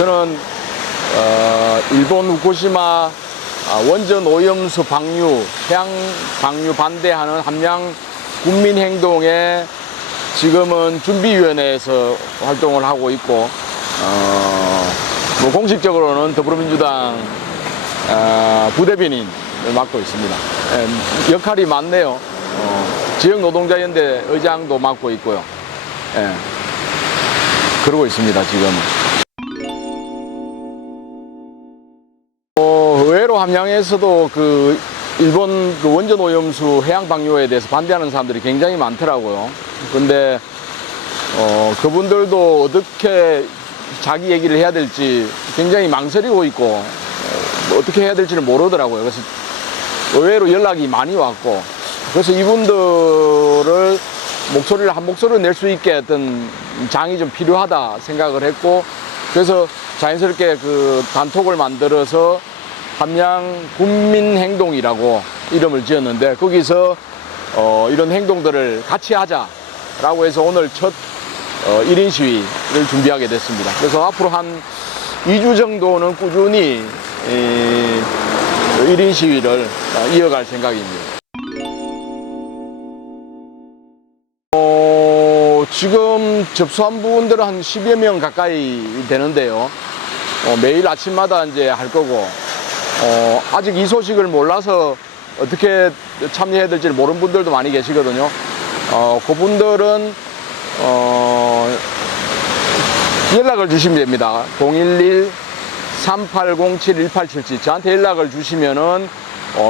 저는 일본 후쿠시마 원전 오염수 방류, 해양 방류 반대하는 함양 국민행동에 지금은 준비위원회에서 활동을 하고 있고, 뭐 공식적으로는 더불어민주당 부대변인을 맡고 있습니다. 역할이 많네요. 지역노동자연대 의장도 맡고 있고요. 그러고 있습니다, 지금. 의외로 함양에서도 그 일본 그 원전 오염수 해양 방류에 대해서 반대하는 사람들이 굉장히 많더라고요. 근데 그분들도 어떻게 자기 얘기를 해야 될지 굉장히 망설이고 있고 어떻게 해야 될지를 모르더라고요. 그래서 의외로 연락이 많이 왔고, 그래서 이분들을 한 목소리로 낼 수 있게 어떤 장이 좀 필요하다 생각을 했고, 그래서 자연스럽게 그 단톡을 만들어서 함양 국민행동이라고 이름을 지었는데, 거기서 이런 행동들을 같이 하자라고 해서 오늘 첫 1인 시위를 준비하게 됐습니다. 그래서 앞으로 한 2주 정도는 꾸준히 1인 시위를 이어갈 생각입니다. 지금 접수한 분들은 한 10여 명 가까이 되는데요. 매일 아침마다 이제 할 거고, 아직 이 소식을 몰라서 어떻게 참여해야 될지를 모르는 분들도 많이 계시거든요. 그분들은 연락을 주시면 됩니다. 011-3807-1877 저한테 연락을 주시면은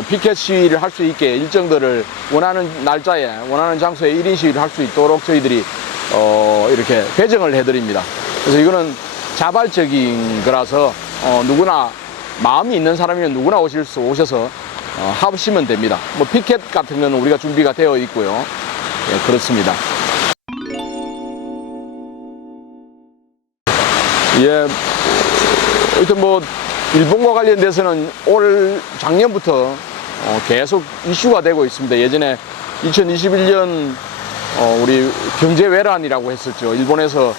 피켓 시위를 할 수 있게 일정들을 원하는 날짜에 원하는 장소에 1인 시위를 할 수 있도록 저희들이 이렇게 배정을 해드립니다. 그래서 이거는 자발적인 거라서 누구나 마음이 있는 사람이면 누구나 오셔서 하시면 됩니다. 뭐 피켓 같은 건 우리가 준비가 되어 있고요. 예, 그렇습니다. 예, 하여튼 뭐 일본과 관련돼서는 작년부터 계속 이슈가 되고 있습니다. 예전에 2021년 우리 경제 외란이라고 했었죠. 일본에서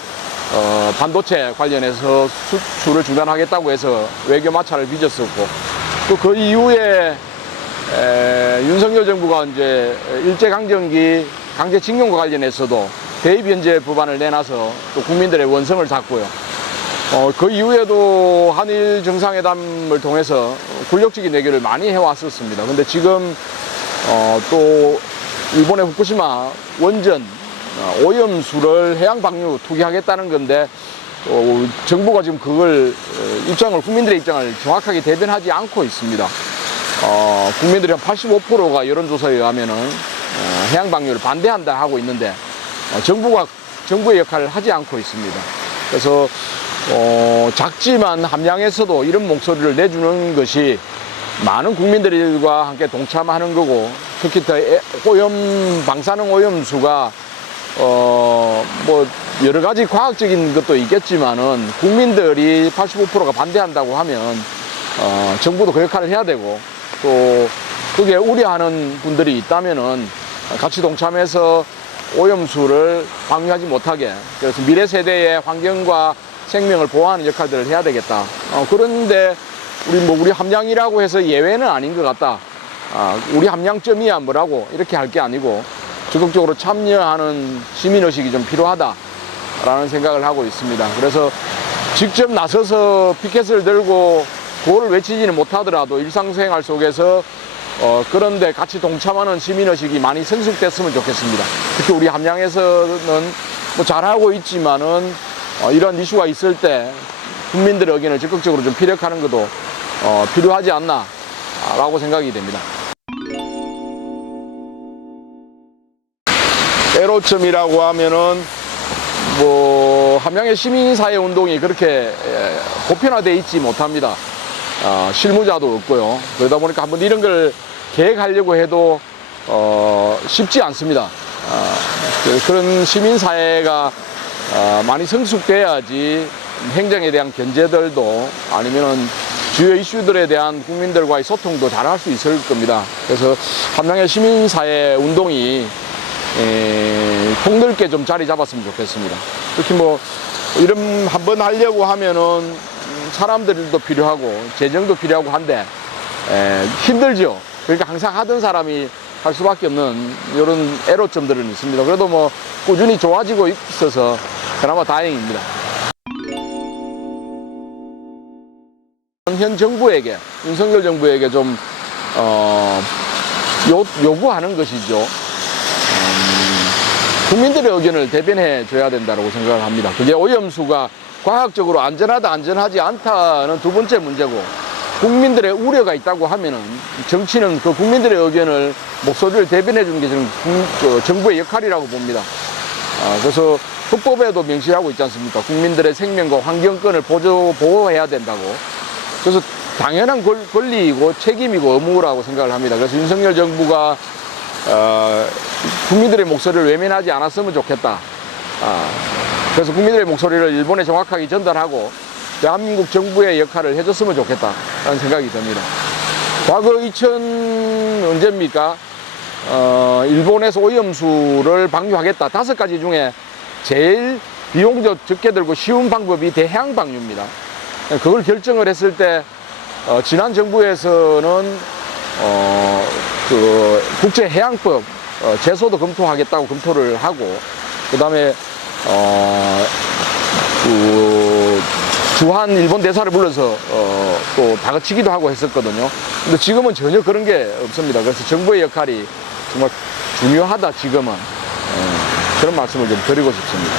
반도체 관련해서 수출을 중단하겠다고 해서 외교 마찰을 빚었었고, 또 그 이후에 윤석열 정부가 이제 일제강점기 강제징용과 관련해서도 대입연재 법안을 내놔서 또 국민들의 원성을 샀고요. 그 이후에도 한일 정상회담을 통해서 굴욕적인 외교를 많이 해왔었습니다. 근데 지금 또 일본의 후쿠시마 원전 오염수를 해양 방류 투기하겠다는 건데, 정부가 지금 그걸 국민들의 입장을 정확하게 대변하지 않고 있습니다. 국민들의 한 85%가 여론조사에 의하면은 해양 방류를 반대한다 하고 있는데, 정부의 역할을 하지 않고 있습니다. 그래서 작지만 함양에서도 이런 목소리를 내주는 것이 많은 국민들과 함께 동참하는 거고, 특히 더 방사능 오염수가 뭐 여러 가지 과학적인 것도 있겠지만은 국민들이 85%가 반대한다고 하면 정부도 그 역할을 해야 되고, 또 그게 우려하는 분들이 있다면은 같이 동참해서 오염수를 방류하지 못하게, 그래서 미래 세대의 환경과 생명을 보호하는 역할들을 해야 되겠다. 그런데 우리 함양이라고 해서 예외는 아닌 것 같다. 우리 함양점이야 뭐라고 이렇게 할 게 아니고 적극적으로 참여하는 시민의식이 좀 필요하다라는 생각을 하고 있습니다. 그래서 직접 나서서 피켓을 들고 구호를 외치지는 못하더라도 일상생활 속에서 그런데 같이 동참하는 시민의식이 많이 성숙됐으면 좋겠습니다. 특히 우리 함양에서는 뭐 잘하고 있지만은 이런 이슈가 있을 때 국민들의 의견을 적극적으로 좀 피력하는 것도 필요하지 않나 라고 생각이 됩니다. 애로점이라고 하면은 뭐 함양의 시민사회 운동이 그렇게 보편화되어 있지 못합니다. 실무자도 없고요. 그러다 보니까 한번 이런 걸 계획하려고 해도 쉽지 않습니다. 그런 시민사회가 많이 성숙돼야지 행정에 대한 견제들도 아니면은 주요 이슈들에 대한 국민들과의 소통도 잘할 수 있을 겁니다. 그래서 함양의 시민사회 운동이 폭넓게 좀 자리 잡았으면 좋겠습니다. 특히 뭐 이런 한번 하려고 하면은 사람들도 필요하고 재정도 필요하고 한데 힘들죠. 그러니까 항상 하던 사람이 할 수밖에 없는 이런 애로점들은 있습니다. 그래도 뭐 꾸준히 좋아지고 있어서 그나마 다행입니다. 현 정부에게, 윤석열 정부에게 좀 요구하는 것이죠. 국민들의 의견을 대변해 줘야 된다고 생각을 합니다. 그게 오염수가 과학적으로 안전하다 안전하지 않다는 두 번째 문제고, 국민들의 우려가 있다고 하면은 정치는 그 국민들의 의견을, 목소리를 대변해 주는 게 저는 정부의 역할이라고 봅니다. 그래서 헌법에도 명시하고 있지 않습니까? 국민들의 생명과 환경권을 보호해야 된다고. 그래서 당연한 권리이고 책임이고 의무라고 생각을 합니다. 그래서 윤석열 정부가 국민들의 목소리를 외면하지 않았으면 좋겠다. 그래서 국민들의 목소리를 일본에 정확하게 전달하고 대한민국 정부의 역할을 해줬으면 좋겠다라는 생각이 듭니다. 과거 언제입니까? 일본에서 오염수를 방류하겠다. 5가지 중에 제일 비용도 적게 들고 쉬운 방법이 대해양 방류입니다. 그걸 결정을 했을 때 지난 정부에서는 그 국제해양법 제소도 검토하겠다고 검토를 하고, 그다음에 그 주한 일본 대사를 불러서 또 다그치기도 하고 했었거든요. 근데 지금은 전혀 그런 게 없습니다. 그래서 정부의 역할이 정말 중요하다 지금은. 그런 말씀을 좀 드리고 싶습니다.